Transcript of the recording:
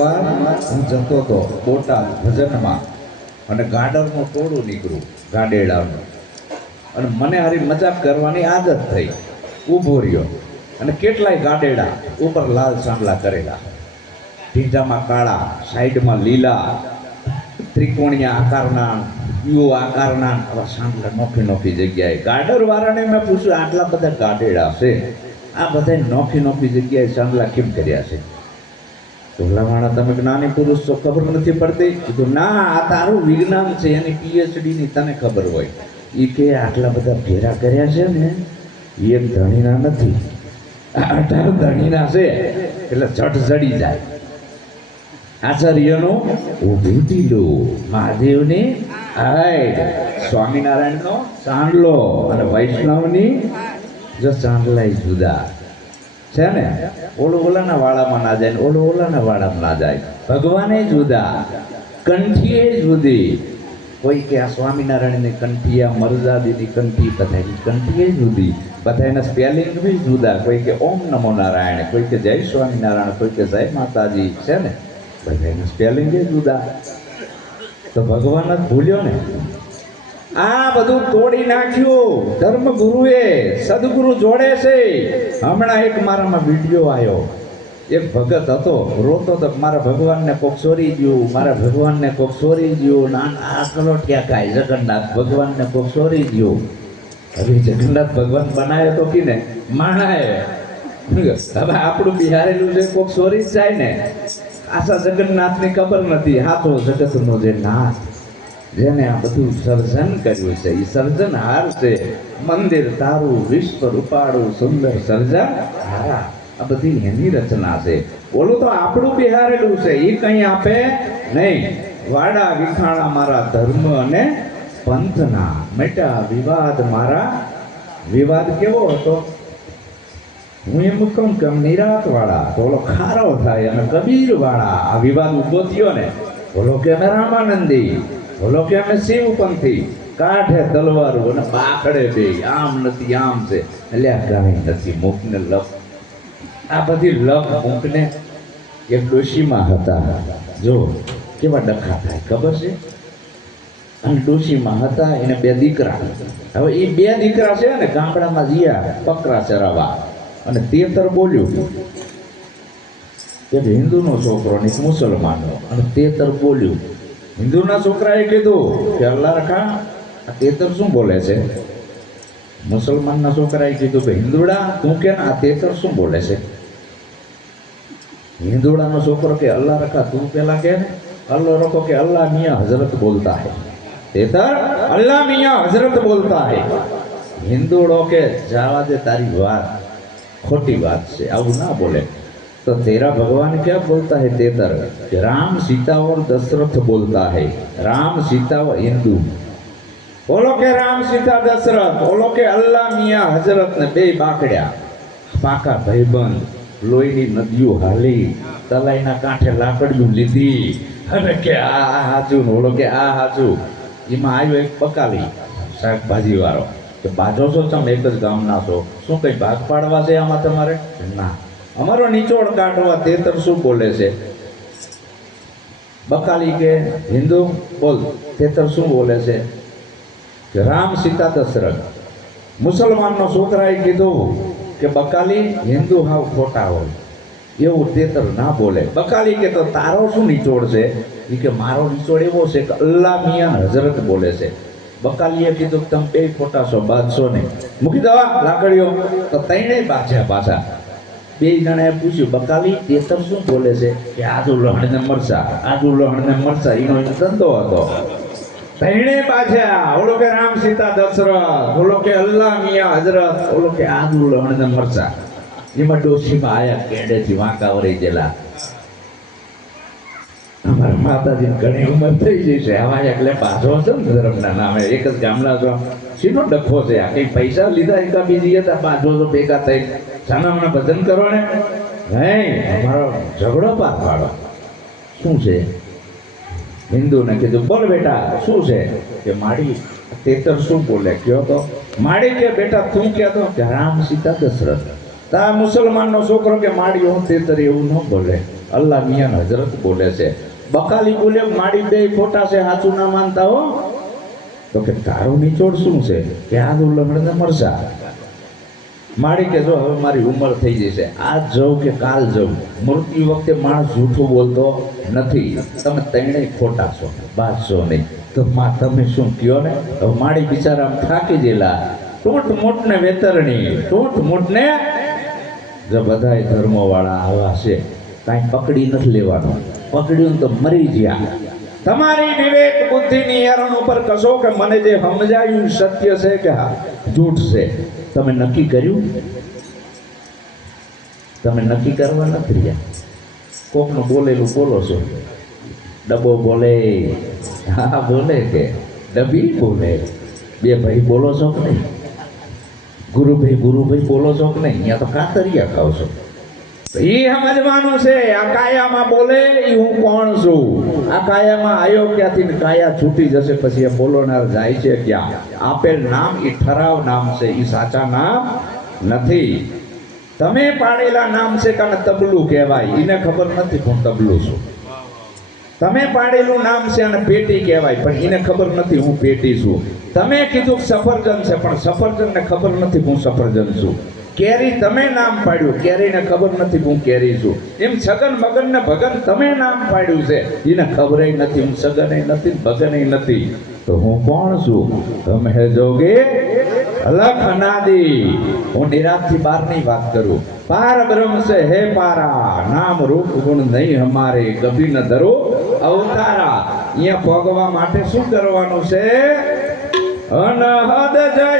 વાર હું જતો હતો બોટાદ ભજનમાં અને ગાડરનું ટોળું નીકળ્યું ગાડેડાનું અને મને હારી મજાક કરવાની આદત થઈ. ઊભો રહ્યો અને કેટલાય ગાડેડા ઉપર લાલ સાંભળા કરેલા, ઢીંજામાં કાળા, સાઈડમાં લીલા, ત્રિકોણીય આકારના, યુ આકારના આવા સાંભળા નોખી નોખી જગ્યાએ. ગાડર વાળાને મેં પૂછ્યું આટલા બધા ગાડેડા છે, આ બધા નોખી નોખી જગ્યાએ સાંભળા કેમ કર્યા છે? ભલામાણા તમે જ્ઞાની પુરુષ તો ખબર નથી પડતી? કીધું ના, આ તારું વિજ્ઞાન છે, એની પીએચડી ની તને ખબર હોય. એ કે આટલા બધા ભેરા કર્યા છે ને એક ધણીના નથી, 18 ધણીના છે, એટલે ઝટ જડી જાય. આચાર્યનો ઊભું ટીલું, મહાદેવની હાઈટ, સ્વામિનારાયણનો ચાંદલો અને વૈષ્ણવની જો ચાંદલાય જુદા છે ને. ઓલું ઓલાના વાળામાં ના જાય ને ઓલું ઓલાના વાળામાં ના જાય. ભગવાને જુદા, કંઠીએ જુદી. કોઈ કે આ સ્વામિનારાયણની કંઠી, આ મરજાદીની કંઠી, બધાની કંઠીએ જુદી, બધાના સ્પેલિંગ બી જુદા. કોઈ કે ઓમ નમો નારાયણ, કોઈ કે જય સ્વામિનારાયણ, કોઈ કે જય માતાજી, છે ને બધાના સ્પેલિંગ જુદા. તો ભગવાન જ ભૂલ્યો ને. આ બધું તોડી નાખ્યું ધર્મગુરુએ, સદગુરુ જોડે છે. હમણાં એક મારામાં વિડીયો આવ્યો, એક ભગત હતો, રોતો તો મારા ભગવાનને કોક ચોરી ગયું, મારા ભગવાનને કોક ચોરી ગયું. આ કલોટિયા કાય જગન્નાથ ભગવાનને કોક ચોરી ગયું. હવે જગન્નાથ ભગવાન બનાવે તો કીને માણાએ. હવે આપણું બિહારેલું છે કોક ચોરી જ જાય ને. આશા જગન્નાથની ખબર નથી, હાથો જગતનો જે નાથ, જેને આ બધું સર્જન કર્યું છે, એ સર્જનહાર છે. મંદિર તારું, વિશ્વ રૂપાળું સુંદર સર્જન હારા, આ બધી એની રચના છે. ઓલું તો આપણું બિહારેલું છે, એ કંઈ આપે નહીં. વાડા વિખાણા મારા ધર્મ અને પંથના, મેટા વિવાદ મારા. વિવાદ કેવો હતો? હું એમ કહું કે નિરાત વાળા તો ઓલો ખારો થાય, અને કબીર વાળા આ વિવાદ ઉભો થયો ને. ઓલો કે અમે રામાનંદી, ઓલો કે અમે શિવપંથી, કાંઠે તલવારું અને બાકડે બે, આમ નથી આમ છે. એટલે કાંઈ નથી, મૂકને લપ. આ બધી લપ મૂકને. એક ડોશીમાં હતા, જો કેવા ડખા થાય ખબર છે? અને ડોશીમાં હતા, એને 2 દીકરા. હવે એ 2 દીકરા છે ને ગામડામાં જીયા બકરા ચરાવવા, અને 13 બોલ્યું કે હિન્દુનો છોકરો ને મુસલમાનનો, અને 13 બોલ્યું. હિન્દુના છોકરાએ કીધું કે અલ્લાહ રખા, આ 13 શું બોલે છે? મુસલમાનના છોકરાએ કીધું કે હિન્દુડા તું કે આ 13 શું બોલે છે? હિન્દુડાનો છોકરો કે અલ્લાહ રખા તું પેલા કે અલ્લાહ રખો કે અલ્લાહ મિયા હજરત બોલતા હે. 13 અલ્લાહ મિયા હજરત બોલતા હે. હિન્દુડો કે જાવા દે, તારી વાત खोटी बात से, अब ना बोले. तो तेरा भगवान क्या बोलता है? 13 राम सीता और दशरथ बोलता है. राम सीता और हिंदू, बोलो के राम सीता दशरथ, बोलो के अल्लाह मियाँ हजरत ने बे बाकड्या, पाका भाईबंध, लोहीनी नदियों हाली, तलाईना कांठे लाकड़ियों લીધી, અને કે આ હાચું, બોલો કે આ હાચું. એમાં આવ્યો એક બકાલી શાકભાજી વાળો કે બાજો છો તમે એક જ ગામના છો, શું કઈ ભાગ પાડવા છે આમાં તમારે? ના, અમારો નિચોડ કાઢવા. 13 શું બોલે છે? બકાલી કે હિન્દુ બોલ, 13 શું બોલે છે? કે રામ સીતા દશરથ. મુસલમાનનો છોકરાએ કીધું કે બકાલી હિન્દુ હાવ ખોટા હોય, એવું 13 ના બોલે. બકાલી કે તો તારો શું નિચોડ છે? એ કે મારો નિચોડ એવો છે કે અલ્લાહ મિયાન હજરત બોલે છે. બકાલીએ કીધું તમે 2 ખોટા છો, બાદશો નહીં, મૂકી દવા લાકડીઓ. તો 3 બાજ્યા પાછા. 2 જણાએ પૂછ્યું બકાલી 13 શું બોલે છે? કે આજુ લહણને મરસા, આજુ લહણને મરસા, એનો ધંધો હતો. 3 બાજ્યા. ઓલો કે રામ સીતા દશરથ, ઓલો કે અલ્લાહ મિયા હજરત, ઓલો કે આજુ લહણને મરસા. એમાં ડોશીમાં આયા કેડેથી વાંકા વળી ગયેલા. અમારા માતાજી ઘણી ઉંમર થઈ ગઈ છે, આવા એટલે બાજો છે ને ધર્મના નામે. એક જ ગામના છો, શીનો ડખો છે આ? કઈ પૈસા લીધા એકા બીજી હતા બાજો તો ભેગા થઈ સાનામાં ભજન કરો ને. નહીં, અમારો ઝઘડો પાર પાડો. શું છે? હિન્દુને કીધું બોલ બેટા શું છે? કે માડી 13 શું બોલે કયો તો? માડી કે બેટા તું કહેતો કે રામ સીતા દશરથ. તા મુસલમાનનો છોકરો કે માડી હું 13 એવું ન બોલે. અલ્લાહ મિયાન હજરત બોલે છે. બકાલી બોલે માડી બે ખોટા છે, સાચું ના માનતા હો. તો કે તારો નિચોડ શું છે? કે આ તો લમડે મરસા. માડી કે જો હવે મારી ઉંમર થઈ જશે, આજ જવું કે કાલ જવું, મૃત્યુ વખતે માણસ જૂઠું બોલતો નથી. તમે ત્રણેય ખોટા છો, બાદશો નહીં. તો માં તમે શું કયો ને? હવે માડી બિચારા આમ થાકી ગયેલા, ટોટ મોટ ને વેતરણી, ટોટ મોટ ને. જો બધાય ધર્મો વાળા આવા છે, કાંઈ પકડી નથી લેવાનું, પકડ્યું તો મરી ગયા. તમારી વિવેક બુદ્ધિની એરણ ઉપર કશો કે મને જે સમજાયું સત્ય છે કે હા જૂઠ છે, તમે નક્કી કર્યું? તમે નક્કી કરવા નથી રહ્યા. કોકનું બોલેલું બોલો છો. ડબ્બો બોલે, હા બોલે, કે ડબ્બી બોલે. બે ભાઈ બોલો છો કે નહીં? ગુરુભાઈ બોલો છો કે નહીં? અહીંયા તો કાતરિયા ખાવ છો. એ સમજવાનું છે. આ કાયામાં બોલે એ હું કોણ છું, આ કાયામાં આયો ક્યાંથી ને કાયા છૂટી જશે પછી એ બોલનાર જાય છે ક્યાં? આપેલ નામ એ ઠરાવ નામ છે, એ સાચા નામ નથી. તમે પાડેલા નામ છે કારણ તબલું કહેવાય, એને ખબર નથી હું તબલું છું. તમે પાડેલું નામ છે અને પેટી કહેવાય, પણ એને ખબર નથી હું પેટી છું. તમે કીધું સફરજન છે, પણ સફરજનને ખબર નથી હું સફરજન છું. કેરી તમે નામ પાડ્યું, કેરીને ખબર નથી હું કેરી છું. એમ છગન મગન ને ભગન તમે નામ પાડ્યું છે, એને ખબર નથી હું સગન નથી ભગન નથી. તો હું કોણ છું? તમે જોગે અલખ અનાદિ. હું નિરાંતથી બહારની વાત કરું. પાર બ્રહ્મ છે હે પારા, નામ રૂપ ગુણ નહીં હમારે, કભી ન ધરો અવતારા. અહીંયા ભોગવા માટે શું કરવાનું છે? અનહદ જય